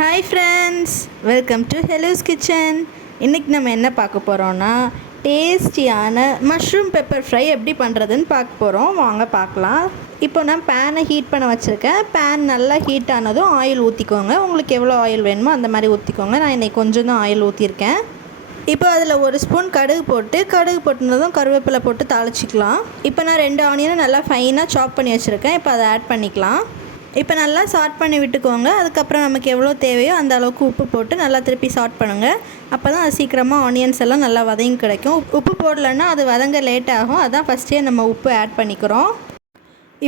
Hi friends, welcome to ஹெலோஸ் kitchen. இன்றைக்கி நம்ம என்ன பார்க்க போகிறோன்னா டேஸ்டியான மஷ்ரூம் பெப்பர் ஃப்ரை எப்படி பண்ணுறதுன்னு பார்க்க போகிறோம். வாங்க பார்க்கலாம். இப்போ நான் பேனை ஹீட் பண்ண வச்சுருக்கேன். பேன் நல்லா ஹீட் ஆனதும் ஆயில் ஊற்றிக்கோங்க. உங்களுக்கு எவ்வளோ ஆயில் வேணுமோ அந்த மாதிரி ஊற்றிக்கோங்க. நான் இன்றைக்கி கொஞ்சம் தான் ஆயில் ஊற்றிருக்கேன். இப்போ அதில் ஒரு ஸ்பூன் கடுகு போட்டுனதும் கருவேப்பிலை போட்டு தாளிச்சிக்கலாம். இப்போ நான் 2 ஆனியனை நல்லா ஃபைனாக சாப் பண்ணி வச்சுருக்கேன். இப்போ அதை ஆட் பண்ணிக்கலாம். இப்போ நல்லா சாட் பண்ணி விட்டுக்கோங்க. அதுக்கப்புறம் நமக்கு எவ்வளோ தேவையோ அந்த அளவுக்கு உப்பு போட்டு நல்லா திருப்பி சாட் பண்ணுங்கள். அப்போ தான் அது சீக்கிரமாக ஆனியன்ஸ் எல்லாம் நல்லா வதங்கி கிடைக்கும். உப்பு போடலைன்னா அது வதங்க லேட் ஆகும். அதான் ஃபஸ்ட்டே நம்ம உப்பு ஆட் பண்ணிக்கிறோம்.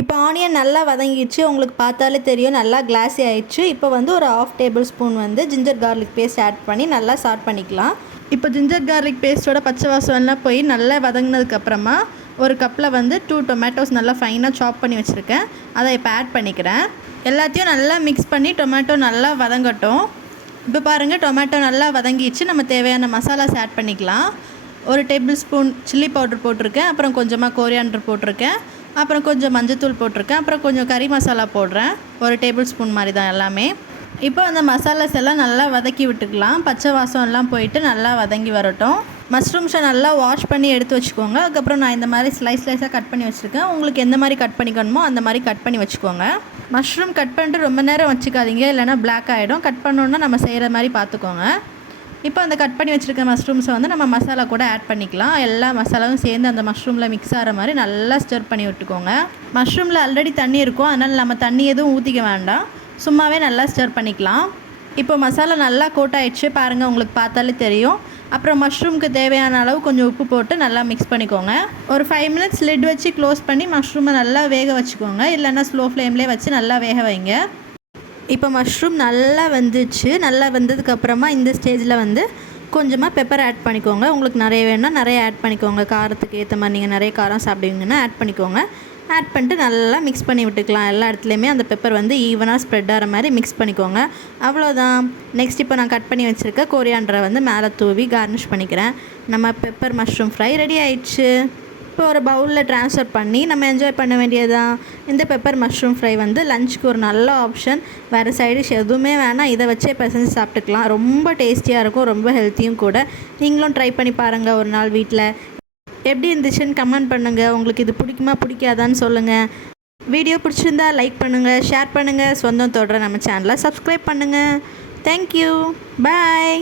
இப்போ ஆனியன் நல்லா வதங்கிடுச்சு. உங்களுக்கு பார்த்தாலே தெரியும் நல்லா கிளாஸி ஆயிடுச்சு. இப்போ ஒரு 1/2 tablespoon ginger garlic paste add பண்ணி நல்லா சாட் பண்ணிக்கலாம். இப்போ ஜிஞ்சர் கார்லிக் பேஸ்ட்டோட பச்சை வாசம்லாம் போய் நல்லா வதங்கினதுக்கப்புறமா ஒரு கப்பில் 2 டொமேட்டோஸ் நல்லா ஃபைனாக சாப் பண்ணி வச்சுருக்கேன். அதை இப்போ ஆட் பண்ணிக்கிறேன். எல்லாத்தையும் நல்லா மிக்ஸ் பண்ணி டொமேட்டோ நல்லா வதங்கட்டும். இப்போ பாருங்கள், டொமேட்டோ நல்லா வதங்கிடுச்சு. நம்ம தேவையான மசாலாஸ் ஆட் பண்ணிக்கலாம். 1 டேபிள் ஸ்பூன் சில்லி பவுடர் போட்டிருக்கேன். அப்புறம் கொஞ்சமாக கோரியாண்டர் போட்டிருக்கேன். அப்புறம் கொஞ்சம் மஞ்சத்தூள் போட்டிருக்கேன். அப்புறம் கொஞ்சம் கறி மசாலா போடுறேன். 1 டேபிள் ஸ்பூன் மாதிரி தான் எல்லாமே. இப்போ அந்த மசாலாஸ் எல்லாம் நல்லா வதக்கி விட்டுக்கலாம். பச்சை வாசம் எல்லாம் போயிட்டு நல்லா வதங்கி வரட்டும். மஷ்ரூம்ஸை நல்லா வாஷ் பண்ணி எடுத்து வச்சுக்கோங்க. அதுக்கப்புறம் நான் இந்த மாதிரி ஸ்லைஸாக கட் பண்ணி வச்சுருக்கேன். உங்களுக்கு எந்த மாதிரி கட் பண்ணிக்கணுமோ அந்த மாதிரி கட் பண்ணி வச்சுக்கோங்க. மஷ்ரூம் கட் பண்ணிட்டு ரொம்ப நேரம் வச்சுக்காதீங்க, இல்லைனா பிளாக் ஆகிடும். கட் பண்ணோன்னா நம்ம செய்கிற மாதிரி பார்த்துக்கோங்க. இப்போ அந்த கட் பண்ணி வச்சுருக்க மஷ்ரூம்ஸை நம்ம மசாலா கூட ஆட் பண்ணிக்கலாம். எல்லா மசாலாவும் சேர்ந்து அந்த மஷ்ரூமில் மிக்ஸ் ஆகிற மாதிரி நல்லா ஸ்டர் பண்ணி விட்டுக்கோங்க. மஷ்ரூமில் ஆல்ரெடி தண்ணி இருக்கும், அதனால் நம்ம தண்ணி எதுவும் ஊற்றிக்க வேண்டாம். சும்மாவே நல்லா ஸ்டர் பண்ணிக்கலாம். இப்போ மசாலா நல்லா கோட் ஆகிடுச்சு பாருங்கள், உங்களுக்கு பார்த்தாலே தெரியும். அப்புறம் மஷ்ரூமுக்கு தேவையான அளவு கொஞ்சம் உப்பு போட்டு நல்லா மிக்ஸ் பண்ணிக்கோங்க. ஒரு 5 மினிட்ஸ் லிட் வச்சு க்ளோஸ் பண்ணி மஷ்ரூமை நல்லா வேக வச்சுக்கோங்க. இல்லைன்னா ஸ்லோ ஃப்ளேம்லேயே வச்சு நல்லா வேக வைங்க. இப்போ மஷ்ரூம் நல்லா வெந்துச்சு. நல்லா வெந்ததுக்கப்புறமா இந்த ஸ்டேஜில் கொஞ்சமாக பெப்பர் ஆட் பண்ணிக்கோங்க. உங்களுக்கு நிறைய வேணும்னா நிறைய ஆட் பண்ணிக்கோங்க. காரத்துக்கு ஏற்ற மாதிரி நீங்கள் நிறைய காரம் சாப்பிடுவீங்கன்னா ஆட் பண்ணிக்கோங்க. ஆட் பண்ணிட்டு நல்லா மிக்ஸ் பண்ணி விட்டுக்கலாம். எல்லா இடத்துலையுமே அந்த பெப்பர் ஈவனாக ஸ்ப்ரெட் ஆகிற மாதிரி மிக்ஸ் பண்ணிக்கோங்க. அவ்வளோதான். நெக்ஸ்ட் இப்போ நான் கட் பண்ணி வச்சுருக்க கோரியாண்டரை மேலே தூவி கார்னிஷ் பண்ணிக்கிறேன். நம்ம பெப்பர் மஷ்ரூம் ஃப்ரை ரெடி ஆயிடுச்சு. இப்போ ஒரு பவுலில் ட்ரான்ஸ்ஃபர் பண்ணி நம்ம என்ஜாய் பண்ண வேண்டியதுதான். இந்த பெப்பர் மஷ்ரூம் ஃப்ரை லஞ்சுக்கு ஒரு நல்ல ஆப்ஷன். வேறு சைடிஷ் எதுவுமே வேணாம், இதை வச்சே பிசைஞ்சு சாப்பிட்டுக்கலாம். ரொம்ப டேஸ்டியாக இருக்கும், ரொம்ப ஹெல்த்தியும் கூட. நீங்களும் ட்ரை பண்ணி பாருங்கள் ஒரு நாள் வீட்டில். எப்படி இருந்துச்சுன்னு கமெண்ட் பண்ணுங்கள். உங்களுக்கு இது பிடிக்குமா பிடிக்காதான்னு சொல்லுங்கள். வீடியோ பிடிச்சிருந்தா லைக் பண்ணுங்கள், ஷேர் பண்ணுங்கள். சொந்தம் தொடர நம்ம சேனலை சப்ஸ்கிரைப் பண்ணுங்கள். தேங்க்யூ, பாய்.